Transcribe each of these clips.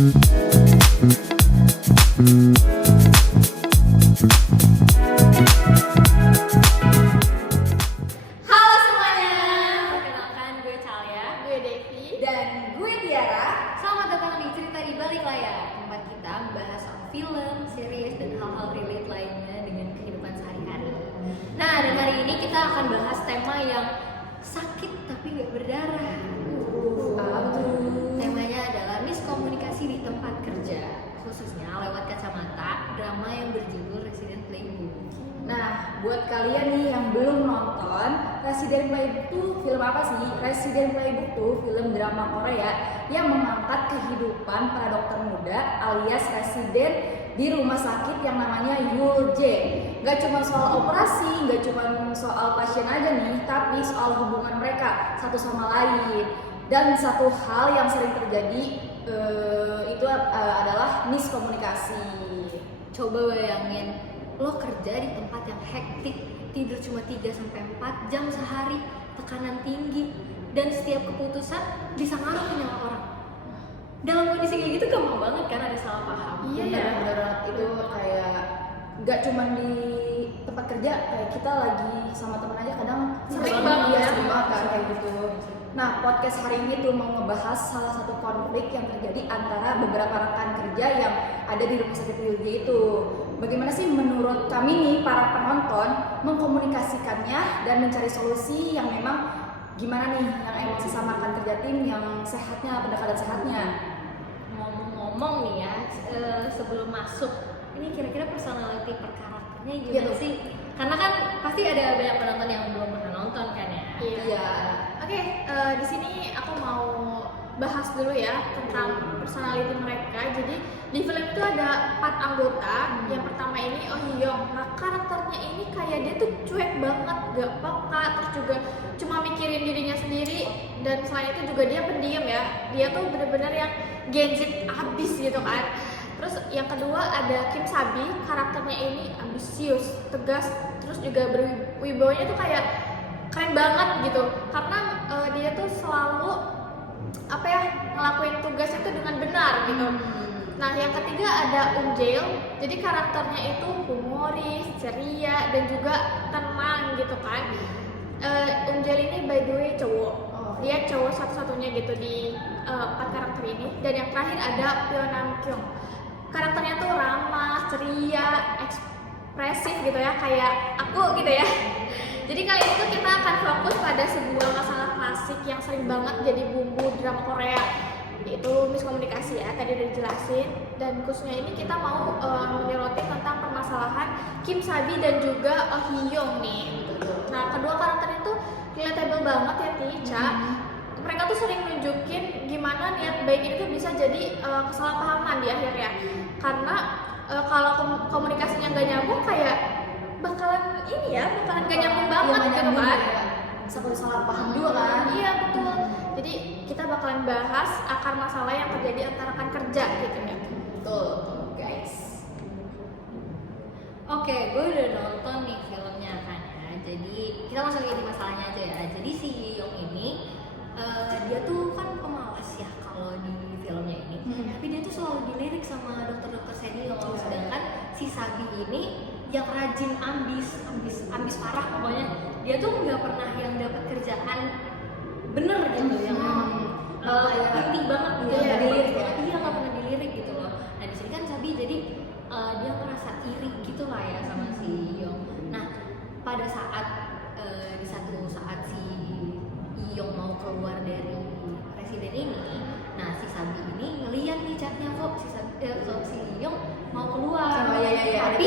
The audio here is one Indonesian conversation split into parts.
Halo semuanya, perkenalkan gue Calia, Gue Devi. dan gue Tiara. Selamat datang di Cerita di Balik Layar, tempat kita membahas soal film, series, dan hal-hal relate lainnya dengan kehidupan sehari-hari. Nah, dan hari ini kita akan bahas tema yang sakit tapi gak berdarah. Temanya adalah miskomunikasi di tempat kerja, khususnya lewat kacamata drama yang berjudul Resident Playbook. Nah, buat kalian nih yang belum nonton, Resident Playbook tuh film apa sih? Resident Playbook tuh film drama Korea yang mengangkat kehidupan para dokter muda alias residen di rumah sakit yang namanya Yulje. Gak cuma soal operasi, gak cuma soal pasien aja nih, tapi soal hubungan mereka satu sama lain. Dan satu hal yang sering terjadi itu adalah miskomunikasi. Coba bayangin, lo kerja di tempat yang hektik, tidur cuma 3-4 jam sehari, tekanan tinggi, dan setiap keputusan bisa ngaruh ke nyawa orang. Dalam kondisi kayak gitu gampang banget kan ada salah paham. Iya, bener itu kayak gak cuma di tempat kerja, kayak kita lagi sama temen aja kadang Sering banget ya. sering banget kan kayak gitu. Nah, podcast hari ini tuh mau ngebahas salah satu konflik yang terjadi antara beberapa rekan kerja yang ada di rumah sakit Yulje itu. Bagaimana sih menurut kami nih para penonton mengkomunikasikannya dan mencari solusi yang memang gimana nih yang emang sesama rekan kerja tim yang sehatnya, pendekatan sehatnya. Ngomong-ngomong nih ya, sebelum masuk, ini kira-kira personality per karakternya gimana Iya tuh. sih? Karena kan pasti ada banyak penonton yang belum pernah nonton kan ya. Iya. Oke, di sini aku mau bahas dulu ya tentang personality mereka. Jadi di film itu ada 4 anggota. Yang pertama ini Oh Hyung. Nah, karakternya ini kayak dia tuh cuek banget, gak peka, terus juga cuma mikirin dirinya sendiri. Dan selain itu juga dia pendiam ya. Dia tuh bener-bener yang Gen Z abis gitu kan. Terus yang kedua ada Kim Sabi, karakternya ini ambisius, tegas, terus juga berwibawanya tuh kayak keren banget gitu. Karena dia tuh selalu ngelakuin tugasnya tuh dengan benar gitu. Nah, yang ketiga ada Jae. Jadi karakternya itu humoris, ceria, dan juga tenang gitu kan. Jae ini by the way cowok. Dia cowok satu-satunya gitu di 4 karakter ini. Dan yang terakhir ada Pyo Nam Kyung. Karakternya tuh ramah, ceria, ekspresif gitu ya, kayak aku gitu ya. Jadi kali ini tuh kita akan fokus pada sebuah masalah klasik yang sering banget jadi bumbu drama Korea, yaitu miskomunikasi ya, tadi udah dijelasin. Dan khususnya ini kita mau menyoroti tentang permasalahan Kim Sabi dan juga Oh Hyung nih. Nah, kedua karakter itu relatable banget ya Tica. Mereka tuh sering nunjukin gimana niat baik ini tuh bisa jadi kesalahpahaman di akhirnya. Karena kalau komunikasinya nggak nyambung kayak bakalan gak nyambung banget gitu kan. Satu salah paham juga kan. Iya betul. Jadi kita bakalan bahas akar masalah yang terjadi antara rekan kerja gitu nih. Betul, guys. Oke, gue udah nonton nih filmnya kan ya. Jadi kita langsung lihat masalahnya aja ya. Jadi si Young ini dia tuh kan pemalas ya kalau di filmnya ini. Tapi dia tuh selalu dilirik sama dokter-dokter senior. Sedangkan si Sabi ini yang rajin ambis parah pokoknya. Dia tuh nggak pernah yang dapat kerjaan bener gitu yang penting banget gitu. Iya, Dilirik. iya. Iya, nggak pernah dilirik gitu loh. Nah di sini kan Sabi jadi dia merasa iri gitu lah ya sama si Young. Nah pada saat di satu saat si Young mau keluar dari residen ini, nah si Sabi ini ngeliat nih chatnya kok si Young mau keluar. Tapi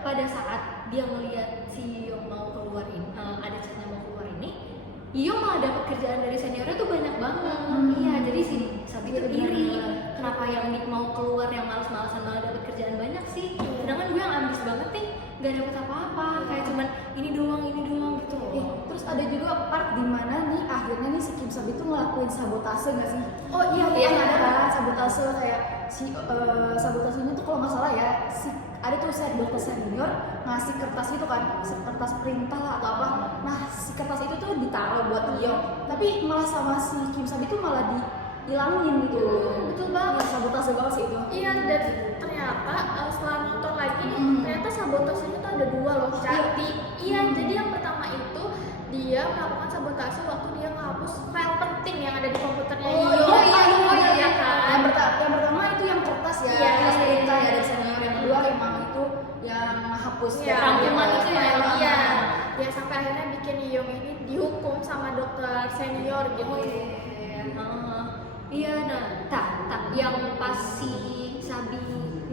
pada saat dia ngeliat si Young mau keluar ini, ada chatnya mau keluar ini, Young malah dapat kerjaan dari seniornya tuh banyak banget. Iya, jadi si Sabi tuh iri. Kenapa yang mau keluar yang malas-malasan malah dapat kerjaan banyak sih? Sedangkan gue yang ambis banget nih, gak dapat apa-apa. Kayak cuman ini doang gitu loh. Terus ada juga part dimana nih akhirnya nih si Kim Sabi tuh ngelakuin sabotase nggak sih? Oh iya, Ada kan sabotase kayak si sabotasenya tuh kalau nggak salah ya ada tuh dokter senior ngasih kertas itu kan, kertas perintah lah atau apa. Nah si kertas itu tuh ditaruh buat Young, tapi malah sama si Kim Sabi tuh malah hilangin gitu. Betul banget. Sabotase banget sih itu. Iya, dan ternyata setelah nonton lagi ternyata sabotasenya tuh ada dua loh, Cati. Iya, jadi yang pertama itu dia melakukan sabotase waktu dia ngehapus file penting yang ada di komputernya Iya kan. Yang pertama itu yang kertas ya, Iya, kertas iya, perintah ya iya. dari senior. Yang kedua emang itu yang hapus Iya, rangkuman itu ya, iya. Ya sampai akhirnya bikin Yong ini dihukum sama dokter senior gitu. Iya, nah, yang pas si Sabi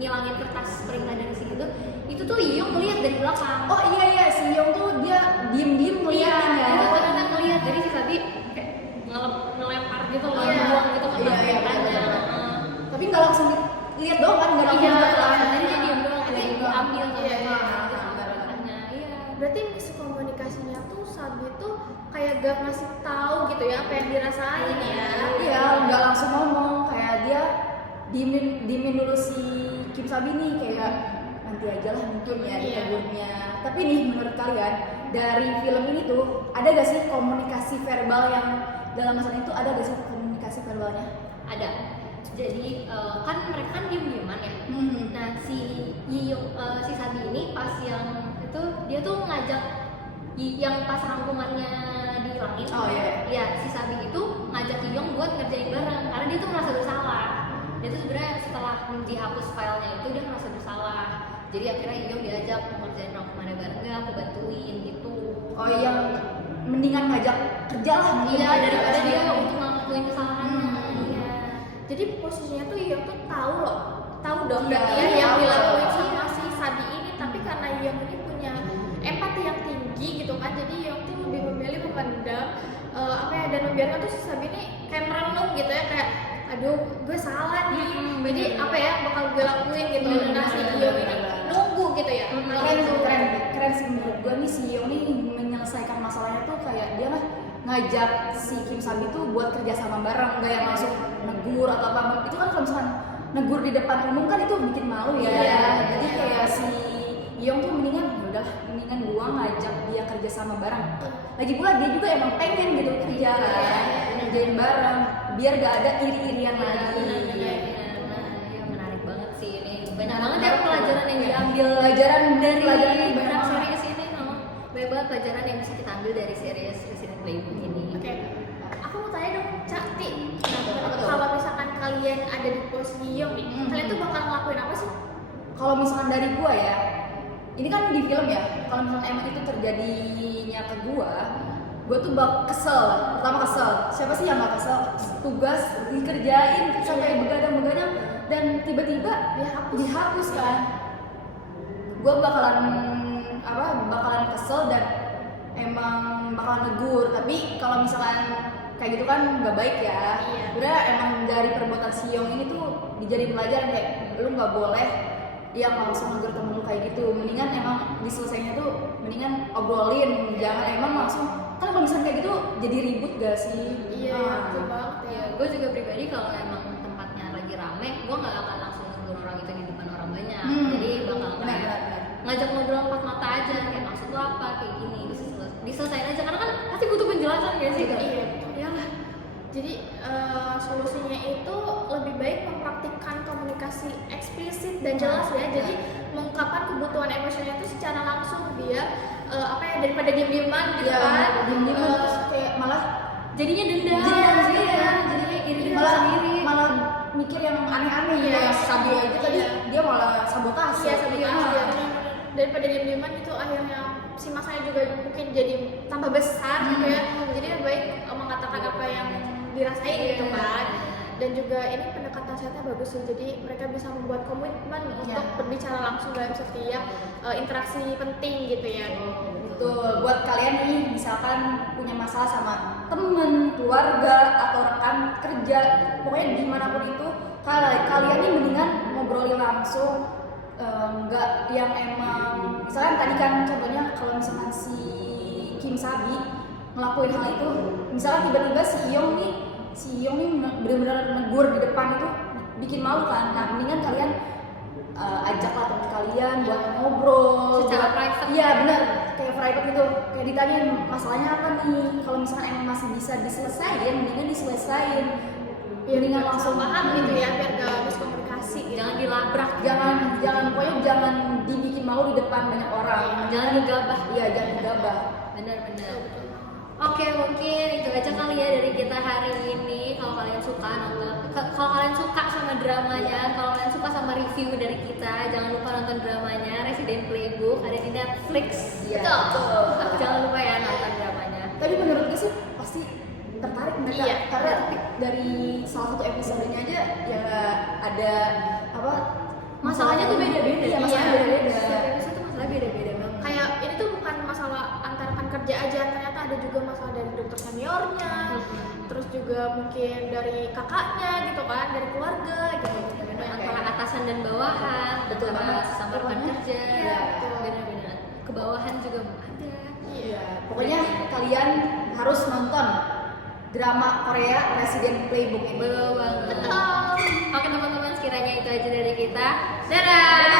ngilangin kertas perintah dari situ, itu tuh Iyong ngeliat dari belakang. Oh iya si Yong tuh dia diem ngeliatin ya. Dia tuh ternyata ngeliat, jadi si Sabi kayak ngelempar gitu loh, Iya. buang gitu ke Iya, perintahnya. Tapi nggak langsung lihat doang kan, nggak langsung Iya, lihat kan. tadi dia diem doang, Dia tapi diem doang. ambil tuh Iya, iya. perintahnya. Iya. Berarti miskomunikasinya tuh Sabi tuh kayak gak ngasih tahu gitu ya apa yang dirasain ya. Iya, nggak langsung ngomong, kayak dia diemin dulu si Kim Sabi nih, kayak nanti aja lah mungkin ya Iya. ditegurnya. Tapi nih menurut kalian dari film ini tuh ada gak sih komunikasi verbal yang dalam masalah itu, ada gak sih komunikasi verbalnya? Ada. Jadi kan mereka kan diem-dieman ya. Nah si si Sabi ini pas yang itu dia tuh ngajak yang pas rangkumannya dihilangin. Oh, iya. Ya si Sabi itu ngajak Iyong buat ngerjain bareng karena dia tuh merasa bersalah. Dia tuh sebenarnya setelah dihapus filenya itu dia merasa bersalah. Jadi akhirnya Iyong diajak ngerjain rangkumannya bareng, gak aku bantuin gitu. Oh iya, mendingan ngajak kerja lah mungkin. Iya, daripada dia untuk ngakuin kesalahannya. Iya. Jadi posisinya tuh Yong tuh tahu loh, tahu dong Iya, berarti ya iya, yang tahu. dilakuin sama si Sabi ini, tapi karena Yong ini punya empati yang tinggi gitu kan, jadi Yong tuh lebih memilih memendam apa ya, dan membiarkan tuh si Sabi ini kayak merenung gitu ya, kayak aduh gue salah nih, jadi apa ya bakal gue lakuin gitu. Nah si Yong ini nunggu gitu ya. Keren sih menurut gue nih, si Yong nih menyelesaikan masalahnya tuh kayak dia lah ngajak si Kim Sabi tuh buat kerja sama bareng, nggak yang langsung negur atau apa. Itu kan kalau misalkan negur di depan umum kan itu bikin malu ya. Iya. Jadi kayak si Yong tuh mendingan gua ngajak dia kerja sama bareng. Lagi pula dia juga emang pengen gitu kerja kan, ngerjain bareng biar gak ada iri-irian lagi. Iya, menarik banget sih ini. Banyak banget ya pelajaran yang diambil Pelajaran dari banyak banyak banget. series ini. Banyak banget pelajaran yang bisa kita ambil dari series Resident Playbook ini. Oke, aku mau tanya dong, Cakti. Apa tuh? Kalau misalkan kalian ada di posisi Yong nih, kalian tuh bakal ngelakuin apa sih? Kalau misalkan dari gua ya, ini kan di film ya, kalau misalkan emang itu terjadinya ke gua tuh kesel. Pertama kesel, siapa sih yang gak kesel? Tugas dikerjain sampai begadang-begadang dan tiba-tiba dihapus kan. Gua bakalan kesel dan emang bakalan negur. Tapi kalau misalkan kayak gitu kan nggak baik ya. Iya. Udah emang dari perbuatan si Yong ini tuh dijadiin pelajaran, kayak lu nggak boleh yang langsung negur temen lu kayak gitu. Mendingan emang diselesainya tuh mendingan obrolin, jangan emang langsung, kan kalau misalnya kayak gitu jadi ribut gak sih? Iya, betul banget ya. Ya, gue juga pribadi kalau emang tempatnya lagi rame, gue nggak akan langsung negur orang itu di depan orang banyak. Jadi bakal kayak Benar. ngajak ngobrol empat mata aja, kayak maksud lo apa, kayak gini, diselesain aja karena kan pasti butuh penjelasan ya sih. Iya. Iyalah. Jadi solusinya itu lebih baik mempraktikkan komunikasi eksplisit dan jelas ya. Jadi mengungkapkan kebutuhan emosionalnya itu secara langsung biar apa ya, daripada diem-dieman gitu Ya, kan. diem-dieman terus kayak malah Jadinya dendam. Dendam sih, Iya, ya. jadinya iri malah sendiri. malah mikir yang aneh-aneh. Iya. Kayak Sabi aja tadi Iya. dia malah sabotase. Iya, sabotase. Iya. Daripada diem-dieman itu akhirnya si masanya juga mungkin jadi tambah besar gitu ya. Jadi lebih baik mengatakan apa yang dirasain gitu kan. Dan juga ini pendekatan sehatnya bagus sih, jadi mereka bisa membuat komitmen untuk berbicara langsung dalam setiap interaksi penting gitu ya. Betul, buat kalian nih misalkan punya masalah sama temen, keluarga, atau rekan kerja, pokoknya dimanapun itu, kalian nih mendingan ngobrolin langsung, nggak yang emang, misalkan tadi kan contohnya kalau misalkan si Kim Sabi ngelakuin hal itu, misalkan tiba-tiba si Yong nih benar-benar negur di depan itu bikin malu kan. Nah mendingan kalian ajaklah teman kalian buat ngobrol Secara buat- private. Iya benar, kayak private gitu, kayak ditanyain masalahnya apa nih. Kalau misalkan emang masih bisa diselesain, mendingan diselesain. mendingan langsung paham gitu ya, biar gak miskomunikasi gitu. Jangan dilabrak, jangan pokoknya jangan dibikin malu di depan banyak orang. jangan gegabah. Iya, jangan gegabah. Benar-benar. Oke, mungkin itu aja kali ya dari kita hari ini. Kalau kalian suka nonton, kalau kalian suka sama dramanya, kalau kalian suka sama review dari kita, jangan lupa nonton dramanya Resident Playbook, ada di Netflix. Iya, Betul. betul. Jangan lupa ya nonton dramanya. Tapi menurut gue sih pasti tertarik mereka, Iya. karena dari salah satu episodenya aja ya ada apa Masalahnya tuh beda-beda. Iya, masalahnya Iya. beda-beda. Setiap episode tuh masalah beda-beda banget. Kayak ini tuh bukan masalah antara rekan kerja aja, ternyata ada juga masalah dari dokter seniornya, terus juga mungkin dari kakaknya gitu kan, dari keluarga gitu. Antara atasan dan bawahan, Betul antara banget. sama rekan kerja, Iya, betul. benar-benar. Ke bawahan juga ada. Iya, pokoknya kalian harus nonton drama Korea Resident Playbook ini. Betul banget. Betul. Oke teman-teman, sekiranya itu aja dari kita. Dadah.